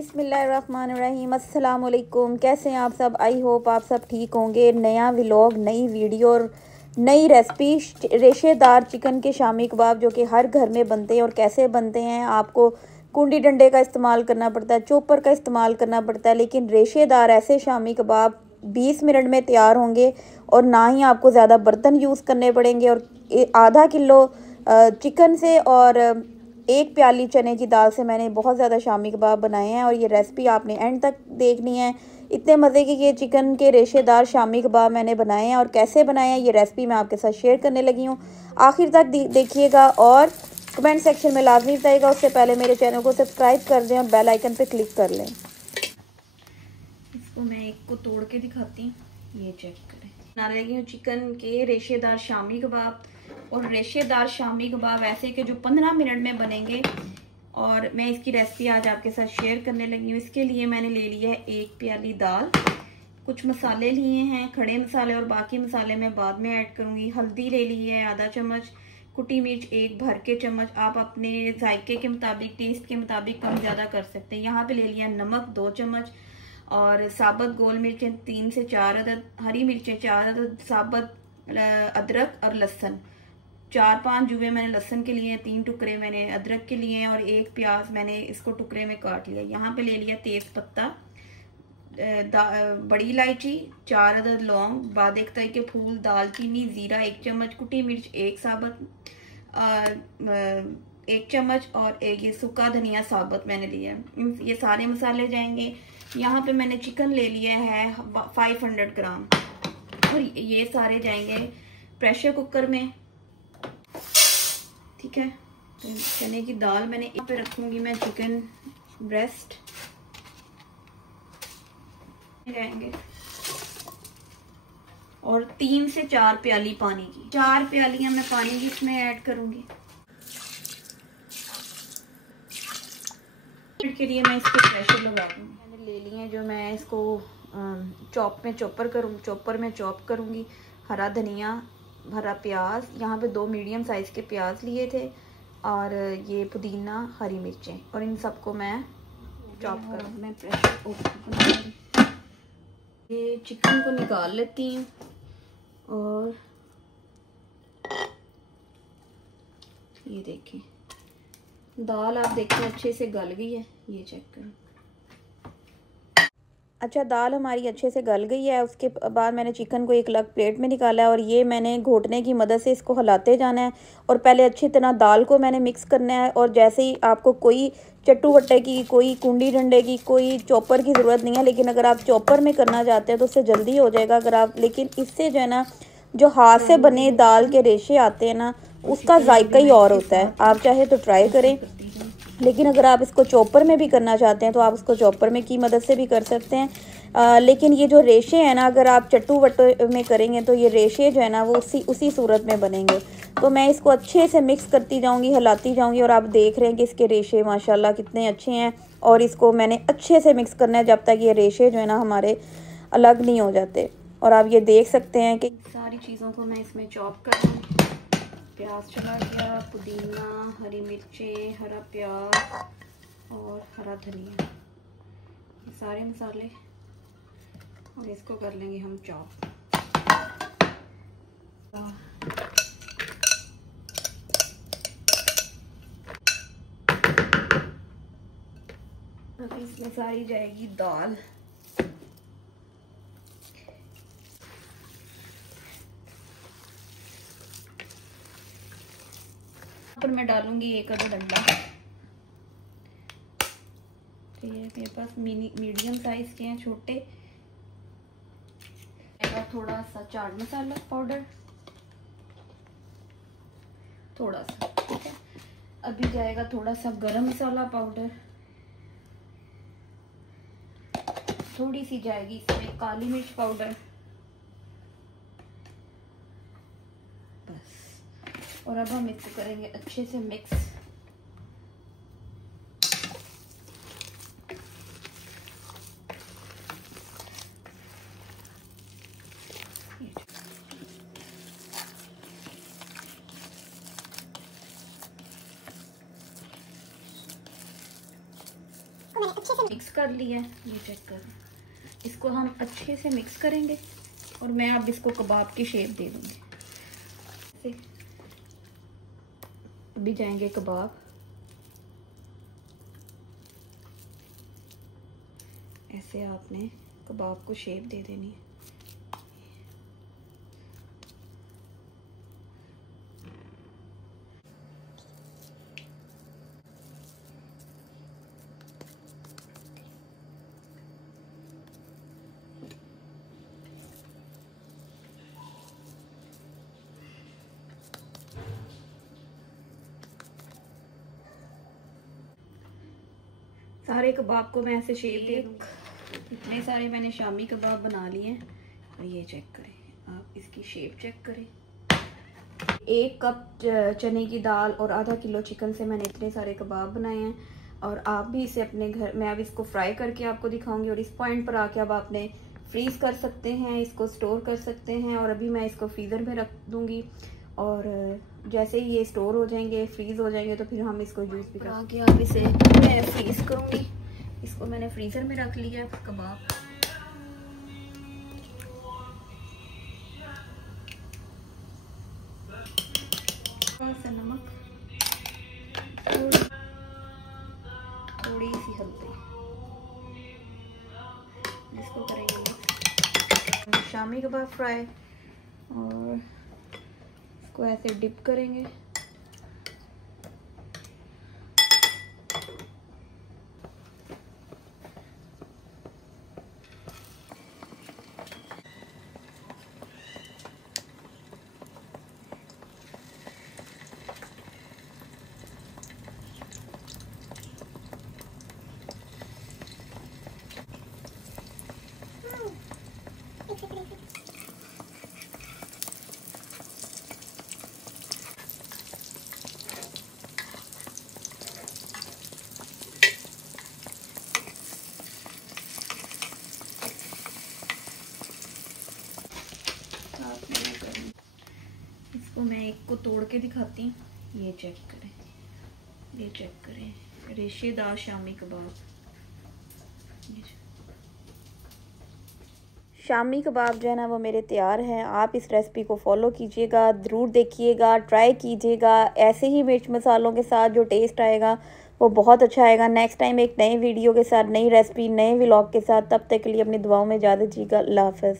बिस्मिल्लाहिर्रहमानिर्रहीम। अस्सलाम वालेकुम। कैसे हैं आप सब? आई होप आप सब ठीक होंगे। नया व्लॉग, नई वीडियो और नई रेसिपी रेशेदार चिकन के शामी कबाब जो कि हर घर में बनते हैं। और कैसे बनते हैं, आपको कुंडी डंडे का इस्तेमाल करना पड़ता है, चॉपर का इस्तेमाल करना पड़ता है, लेकिन रेशेदार ऐसे शामी कबाब 20 मिनट में तैयार होंगे और ना ही आपको ज़्यादा बर्तन यूज़ करने पड़ेंगे। और आधा किलो चिकन से और एक प्याली चने की दाल से मैंने बहुत ज़्यादा शामी कबाब बनाए हैं। और ये रेसिपी आपने एंड तक देखनी है। इतने मज़े के ये चिकन के रेशेदार शामी कबाब मैंने बनाए हैं। और कैसे बनाए हैं ये रेसिपी मैं आपके साथ शेयर करने लगी हूँ। आखिर तक देखिएगा और कमेंट सेक्शन में लाजमी बताइएगा। उससे पहले मेरे चैनल को सब्सक्राइब कर दें और बेल आइकन पर क्लिक कर लें। इसको मैं एक को तोड़ के दिखाती हूँ, ये चेक करें। बना रही हूँ चिकन के रेशेदार शामी कबाब। और रेशेदार शामी कबाब ऐसे कि जो 15 मिनट में बनेंगे। और मैं इसकी रेसिपी आज आपके साथ शेयर करने लगी हूँ। इसके लिए मैंने ले लिया है एक प्याली दाल, कुछ मसाले लिए हैं, खड़े मसाले, और बाकी मसाले मैं बाद में ऐड करूँगी। हल्दी ले ली है आधा चम्मच, कुटी मिर्च एक भर के चम्मच, आप अपने जायके के मुताबिक, टेस्ट के मुताबिक कम ज़्यादा कर सकते हैं। यहाँ पे ले लिया नमक 2 चम्मच, और साबुत गोल मिर्चें 3 से 4 अदद, हरी मिर्चें 4 अदद, साबुत अदरक और लहसुन 4-5 जुवे मैंने लहसुन के लिए, 3 टुकड़े मैंने अदरक के लिए, और एक प्याज मैंने इसको टुकड़े में काट लिया। यहाँ पे ले लिया तेज पत्ता, बड़ी इलायची 4 अदद, लौंग, बादक के फूल, दालचीनी, जीरा 1 चम्मच, कुटी मिर्च 1 साबुत 1 चम्मच, और एक ये सूखा धनिया साबुत मैंने लिया। ये सारे मसाले जाएंगे। यहाँ पे मैंने चिकन ले लिया है 500 ग्राम, और ये सारे जाएंगे प्रेशर कुकर में। ठीक है, तो चने की दाल मैंने यहाँ पे रखूंगी मैं, चिकन ब्रेस्ट जाएंगे, और 3 से 4 प्याली पानी की, 4 प्यालियां मैं पानी की इसमें ऐड करूंगी। के लिए मैं इसके प्रेशर लगा दूंगी। मैंने ले लिए जो मैं इसको चॉपर में चॉप करूंगी। हरा धनिया, हरा प्याज, यहाँ पे 2 मीडियम साइज के प्याज लिए थे, और ये पुदीना, हरी मिर्चें, और इन सबको मैं चॉप करूँगी। मैं प्रेशर ओपन, ये चिकन को निकाल लेती हूँ। और ये देखें, दाल आप देखें अच्छे से गल गई है, ये चेक करें। अच्छा, दाल हमारी अच्छे से गल गई है। उसके बाद मैंने चिकन को एक अलग प्लेट में निकाला है, और ये मैंने घोटने की मदद से इसको हिलाते जाना है। और पहले अच्छी तरह दाल को मैंने मिक्स करना है। और जैसे ही आपको कोई चट्टू वट्टे की, कोई कुंडी डंडे की, कोई चॉपर की ज़रूरत नहीं है, लेकिन अगर आप चॉपर में करना चाहते हैं तो उससे जल्दी हो जाएगा। अगर आप, लेकिन इससे जो है ना, जो हाथ से बने दाल के रेशे आते हैं ना, उसका जायका ही और होता है। आप चाहे तो ट्राई करें, लेकिन अगर आप इसको चॉपर में भी करना चाहते हैं तो आप इसको चॉपर में की मदद से भी कर सकते हैं। लेकिन ये जो रेशे हैं ना, अगर आप चट्टू वट्टू में करेंगे तो ये रेशे जो है ना वो उसी सूरत में बनेंगे। तो मैं इसको अच्छे से मिक्स करती जाऊंगी, हिलाती जाऊंगी, और आप देख रहे हैं कि इसके रेशे माशाल्लाह कितने अच्छे हैं। और इसको मैंने अच्छे से मिक्स करना है जब तक ये रेशे जो है ना हमारे अलग नहीं हो जाते। और आप ये देख सकते हैं कि सारी चीज़ों को मैं इसमें चॉप कर दूँ। प्याज चला गया, पुदीना, हरी मिर्चें, हरा प्याज और हरा धनिया, ये सारे मसाले, और इसको कर लेंगे हम चॉप। अब इसमें सारी जाएगी दाल। पर मैं डालूंगी 1 अदद अंडा। तो ये मेरे पास मीडियम साइज के हैं, छोटे। थोड़ा सा चाट मसाला पाउडर, थोड़ा सा, ठीक है। अभी जाएगा थोड़ा सा गरम मसाला पाउडर, थोड़ी सी जाएगी इसमें काली मिर्च पाउडर, बस। और अब हम इसको करेंगे अच्छे से मिक्स। मिक्स कर लिया है, ये चेक करें। इसको हम अच्छे से मिक्स करेंगे और मैं अब इसको कबाब की शेप दे दूँगी। अभी जाएंगे कबाब, ऐसे आपने कबाब को शेप दे देनी है। सारे कबाब को मैं ऐसे शेप दे दूँगी। इतने सारे मैंने शामी कबाब बना लिए हैं और ये चेक करें, आप इसकी शेप चेक करें। 1 कप चने की दाल और आधा किलो चिकन से मैंने इतने सारे कबाब बनाए हैं। और आप भी इसे अपने घर, मैं अब इसको फ्राई करके आपको दिखाऊंगी। और इस पॉइंट पर आके अब आपने फ्रीज़ कर सकते हैं, इसको स्टोर कर सकते हैं। और अभी मैं इसको फ्रीज़र में रख दूँगी और जैसे ही ये स्टोर हो जाएंगे, फ्रीज़ हो जाएंगे, तो फिर हम इसको यूज़ भी करेंगे। अब इसे मैं फ्रीज़ करूँगी। इसको मैंने फ्रीज़र में रख लिया कबाब। थोड़ा सा नमक, थोड़ी सी हल्दी, इसको करेंगे शामी कबाब फ्राई और इसको ऐसे डिप करेंगे। इसको मैं एक को तोड़ के दिखाती हूँ, ये चेक करें, ये चेक करें, रेशेदार शामी कबाब। शामी कबाब जो है ना वो मेरे तैयार हैं। आप इस रेसिपी को फॉलो कीजिएगा, ज़रूर देखिएगा, ट्राई कीजिएगा। ऐसे ही मिर्च मसालों के साथ जो टेस्ट आएगा वो बहुत अच्छा आएगा। नेक्स्ट टाइम एक नई वीडियो के साथ, नई रेसिपी, नए व्लॉग के साथ, तब तक के लिए अपनी दुआओं में इजाज़त दीजिएगा। अल्लाह हाफ़िज़।